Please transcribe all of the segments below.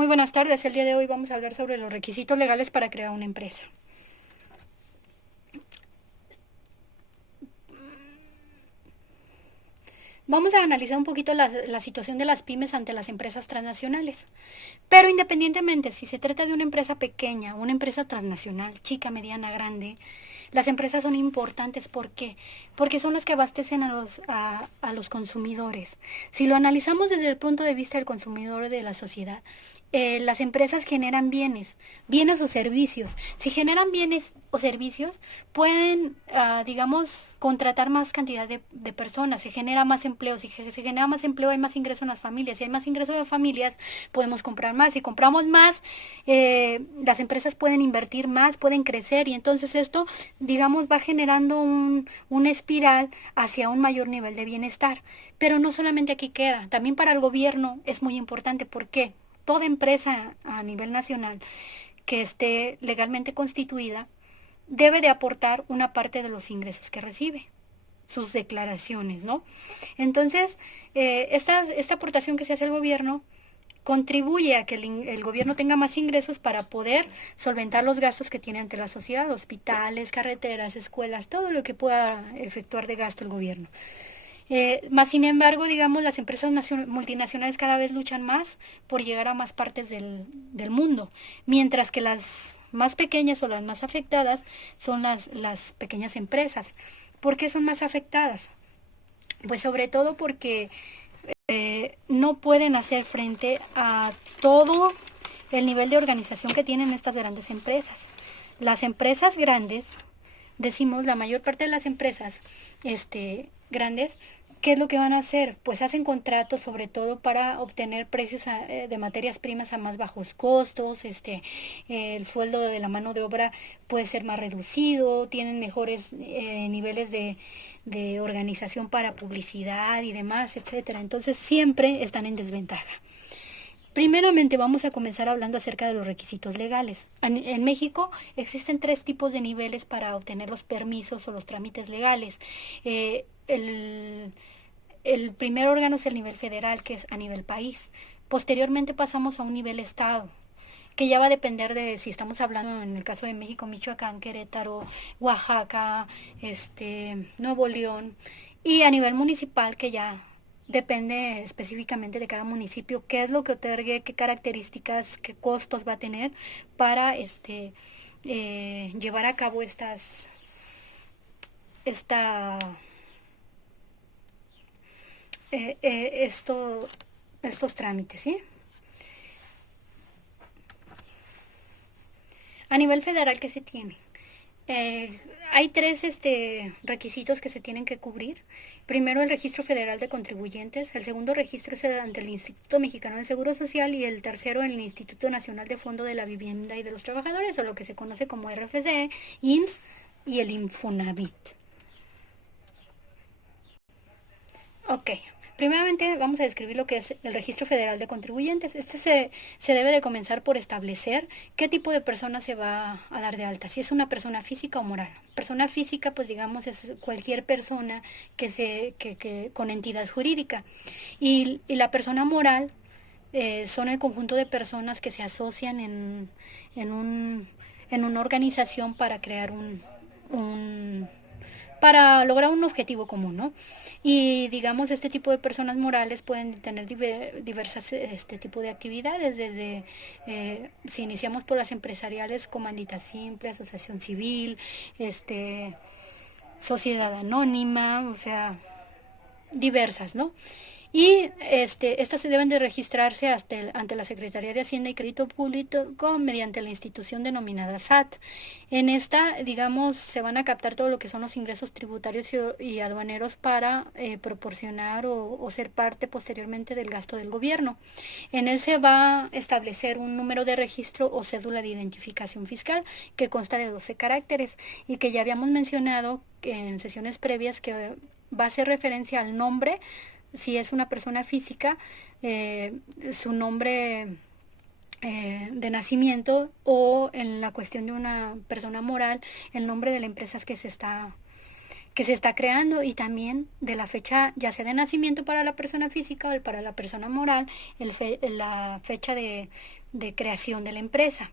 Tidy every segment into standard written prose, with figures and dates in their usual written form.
Muy buenas tardes. El día de hoy vamos a hablar sobre los requisitos legales para crear una empresa. Vamos a analizar un poquito la situación de las pymes ante las empresas transnacionales. Pero independientemente si se trata de una empresa pequeña, una empresa transnacional, chica, mediana, grande, las empresas son importantes. ¿Por qué? Porque son las que abastecen a los consumidores. Si lo analizamos desde el punto de vista del consumidor de la sociedad, las empresas generan bienes o servicios. Si generan bienes o servicios, pueden, digamos, contratar más cantidad de personas, se genera más empleo. Si se genera más empleo, hay más ingresos en las familias. Si hay más ingresos en las familias, podemos comprar más. Si compramos más, las empresas pueden invertir más, pueden crecer, y entonces esto, digamos, va generando una espiral hacia un mayor nivel de bienestar. Pero no solamente aquí queda, también para el gobierno es muy importante. ¿Por qué? Toda empresa a nivel nacional que esté legalmente constituida debe de aportar una parte de los ingresos que recibe, sus declaraciones, ¿no? Entonces, esta aportación que se hace al gobierno contribuye a que el gobierno tenga más ingresos para poder solventar los gastos que tiene ante la sociedad: hospitales, carreteras, escuelas, todo lo que pueda efectuar de gasto el gobierno. Más sin embargo, digamos, las empresas multinacionales cada vez luchan más por llegar a más partes del mundo, mientras que las más pequeñas o las más afectadas son las pequeñas empresas. ¿Por qué son más afectadas? Pues sobre todo porque no pueden hacer frente a todo el nivel de organización que tienen estas grandes empresas. Las empresas grandes, decimos, la mayor parte de las empresas grandes, ¿qué es lo que van a hacer? Pues hacen contratos sobre todo para obtener precios de materias primas a más bajos costos. El sueldo de la mano de obra puede ser más reducido, tienen mejores niveles de organización para publicidad y demás, etcétera. Entonces siempre están en desventaja. Primeramente vamos a comenzar hablando acerca de los requisitos legales. En México existen tres tipos de niveles para obtener los permisos o los trámites legales. El primer órgano es el nivel federal, que es a nivel país. Posteriormente pasamos a un nivel estado, que ya va a depender de si estamos hablando en el caso de México, Michoacán, Querétaro, Oaxaca, Nuevo León. Y a nivel municipal, que ya depende específicamente de cada municipio, qué es lo que otorgue, qué características, qué costos va a tener para llevar a cabo esta, eh, eh, esto, estos trámites, ¿sí? A nivel federal, ¿qué se tiene? Eh, Hay tres requisitos que se tienen que cubrir. Primero, el registro federal de contribuyentes. El segundo registro es ante el Instituto Mexicano del Seguro Social. Y el tercero, el Instituto Nacional de Fondo de la Vivienda y de los Trabajadores, o lo que se conoce como RFC, IMSS y el Infonavit. Ok, primeramente vamos a describir lo que es el Registro Federal de Contribuyentes. Se debe de comenzar por establecer qué tipo de persona se va a dar de alta, si es una persona física o moral. Persona física, pues digamos, es cualquier persona que con entidad jurídica. Y la persona moral son el conjunto de personas que se asocian en, un, en una organización para crear un para lograr un objetivo común, ¿no? Y digamos, este tipo de personas morales pueden tener diversas tipo de actividades, desde si iniciamos por las empresariales: comandita simple, asociación civil, sociedad anónima, o sea, diversas, ¿no? Y estas se deben de registrarse ante la Secretaría de Hacienda y Crédito Público mediante la institución denominada SAT. En esta, digamos, se van a captar todo lo que son los ingresos tributarios y aduaneros para proporcionar o ser parte posteriormente del gasto del gobierno. En él se va a establecer un número de registro o cédula de identificación fiscal que consta de 12 caracteres, y que ya habíamos mencionado en sesiones previas que va a hacer referencia al nombre. Si es una persona física, eh, su nombre de nacimiento, o en la cuestión de una persona moral, el nombre de la empresa que que se está creando y también de la fecha ya sea de nacimiento para la persona física o para la persona moral, la fecha de creación de la empresa.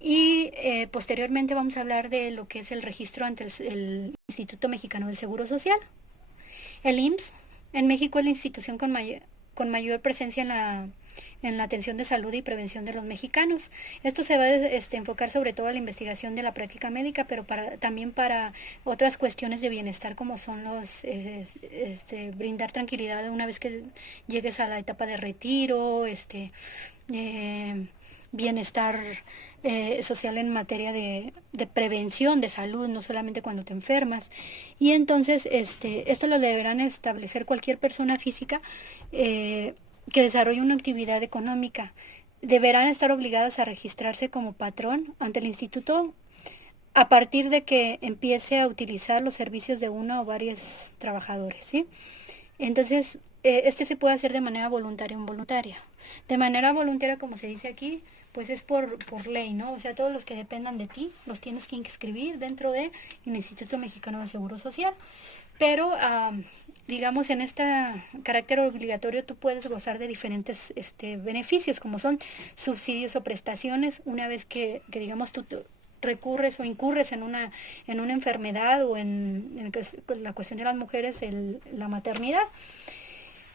Y posteriormente vamos a hablar de lo que es el registro ante el Instituto Mexicano del Seguro Social. El IMSS en México es la institución con mayor presencia en la atención de salud y prevención de los mexicanos. Esto se va a enfocar sobre todo a la investigación de la práctica médica, pero también para otras cuestiones de bienestar como son brindar tranquilidad una vez que llegues a la etapa de retiro, eh, bienestar social en materia de prevención de salud, no solamente cuando te enfermas. Y entonces esto lo deberán establecer cualquier persona física que desarrolle una actividad económica. Deberán estar obligadas a registrarse como patrón ante el instituto a partir de que empiece a utilizar los servicios de uno o varios trabajadores, ¿sí? Entonces, se puede hacer de manera voluntaria o involuntaria. De manera voluntaria, como se dice aquí, pues es por ley, ¿no? O sea, todos los que dependan de ti los tienes que inscribir dentro del Instituto Mexicano del Seguro Social. Pero, digamos, en este carácter obligatorio tú puedes gozar de diferentes beneficios, como son subsidios o prestaciones, una vez que digamos, tú recurres o incurres en una enfermedad o en la cuestión de las mujeres, la maternidad,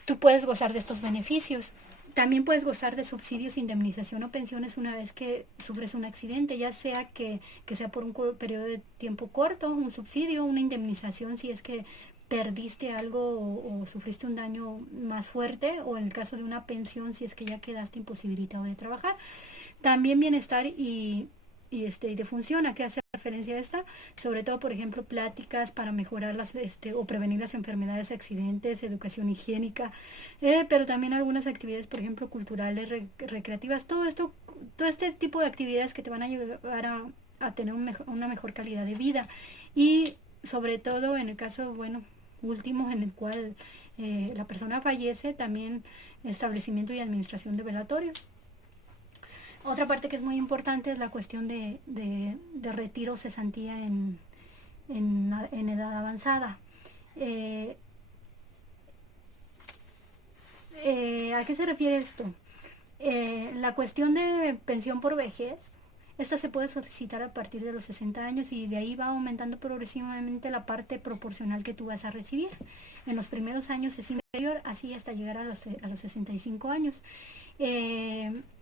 tú puedes gozar de estos beneficios. También puedes gozar de subsidios, indemnización o pensiones una vez que sufres un accidente, ya sea que sea por un periodo de tiempo corto, un subsidio, una indemnización si es que perdiste algo o sufriste un daño más fuerte, o en el caso de una pensión si es que ya quedaste imposibilitado de trabajar. También bienestar y de función, ¿a qué hace referencia esta? Sobre todo, por ejemplo, pláticas para mejorar o prevenir las enfermedades, accidentes, educación higiénica, pero también algunas actividades, por ejemplo, culturales, recreativas, todo este tipo de actividades que te van a ayudar a tener una mejor calidad de vida. Y sobre todo en el caso, bueno, último en el cual la persona fallece, también establecimiento y administración de velatorios. Otra parte que es muy importante es la cuestión de retiro o cesantía en edad avanzada. ¿A qué se refiere esto? La cuestión de pensión por vejez, esta se puede solicitar a partir de los 60 años y de ahí va aumentando progresivamente la parte proporcional que tú vas a recibir. En los primeros años es inferior, así hasta llegar a los 65 años.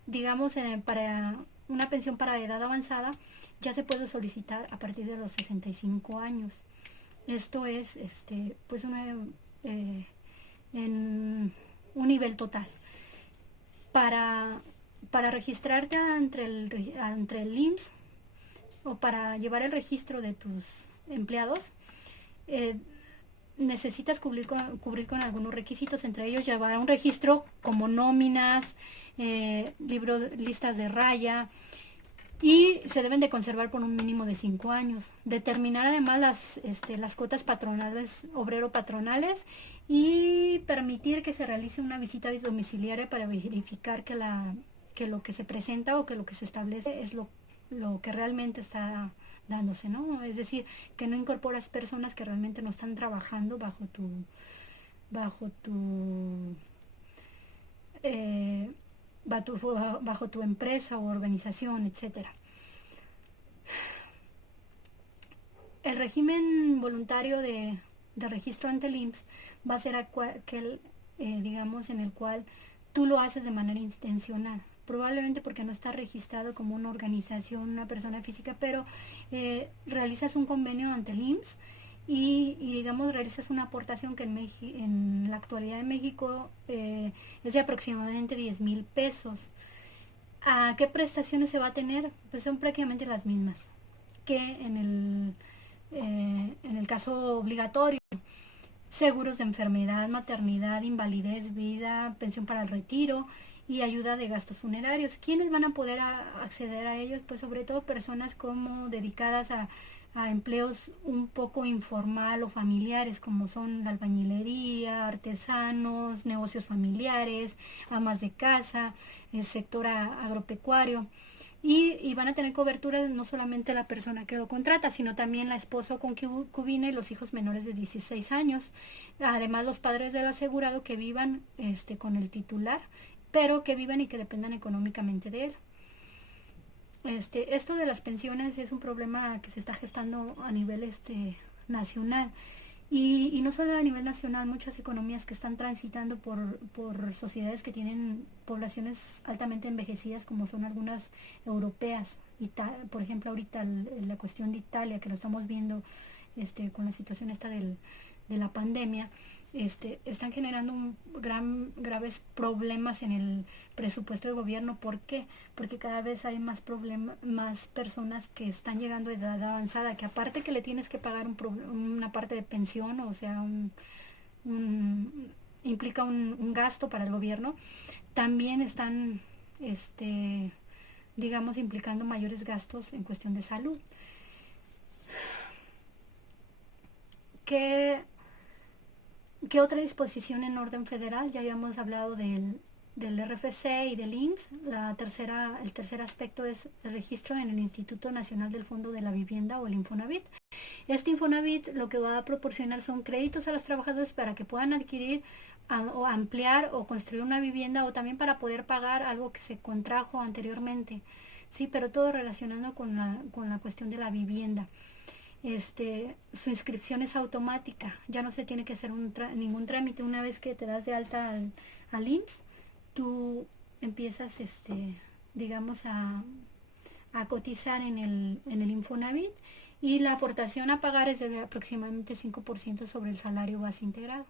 Digamos, para una pensión para edad avanzada ya se puede solicitar a partir de los 65 años. Esto es pues en un nivel total. Para registrarte ante el IMSS o para llevar el registro de tus empleados, necesitas cubrir con algunos requisitos, entre ellos llevar un registro como nóminas, listas de raya, y se deben de conservar por un mínimo de 5 años. Determinar además las cuotas patronales, obrero-patronales, y permitir que se realice una visita domiciliaria para verificar que lo que se presenta o que lo que se establece es lo que realmente está dándose, ¿no? Es decir, que no incorporas personas que realmente no están trabajando bajo tu empresa o organización, etcétera. El régimen voluntario de registro ante el IMSS va a ser aquel, digamos, en el cual tú lo haces de manera intencional. Probablemente porque no está registrado como una organización, una persona física, pero realizas un convenio ante el IMSS y digamos, realizas una aportación que en la actualidad en México es de aproximadamente 10,000 pesos. ¿A qué prestaciones se va a tener? Pues son prácticamente las mismas que en el caso obligatorio: seguros de enfermedad, maternidad, invalidez, vida, pensión para el retiro y ayuda de gastos funerarios. ¿Quiénes van a poder acceder a ellos? Pues sobre todo personas como dedicadas a empleos un poco informal o familiares, como son la albañilería, artesanos, negocios familiares, amas de casa, el sector agropecuario. y van a tener cobertura no solamente la persona que lo contrata, sino también la esposa o concubina y los hijos menores de 16 años. Además, los padres del asegurado que vivan con el titular, pero que vivan y que dependan económicamente de él. Esto de las pensiones es un problema que se está gestando a nivel nacional. Y no solo a nivel nacional, muchas economías que están transitando por sociedades que tienen poblaciones altamente envejecidas, como son algunas europeas. Por ejemplo, ahorita la cuestión de Italia, que lo estamos viendo con la situación esta de la pandemia, están generando graves problemas en el presupuesto del gobierno. ¿Por qué? Porque cada vez hay más personas que están llegando a edad avanzada, que aparte que le tienes que pagar una parte de pensión, o sea, implica un gasto para el gobierno, también están, digamos, implicando mayores gastos en cuestión de salud. ¿Qué, ¿Qué otra disposición en orden federal? Ya habíamos hablado del RFC y del IMSS. El tercer aspecto es el registro en el Instituto Nacional del Fondo de la Vivienda, o el Infonavit. Este Infonavit lo que va a proporcionar son créditos a los trabajadores para que puedan adquirir o ampliar o construir una vivienda, o también para poder pagar algo que se contrajo anteriormente. Sí, pero todo relacionado con la cuestión de la vivienda. Su inscripción es automática, ya no se tiene que hacer ningún trámite. Una vez que te das de alta al IMSS, tú empiezas, digamos, a cotizar en el Infonavit, y la aportación a pagar es de aproximadamente 5% sobre el salario base integrado.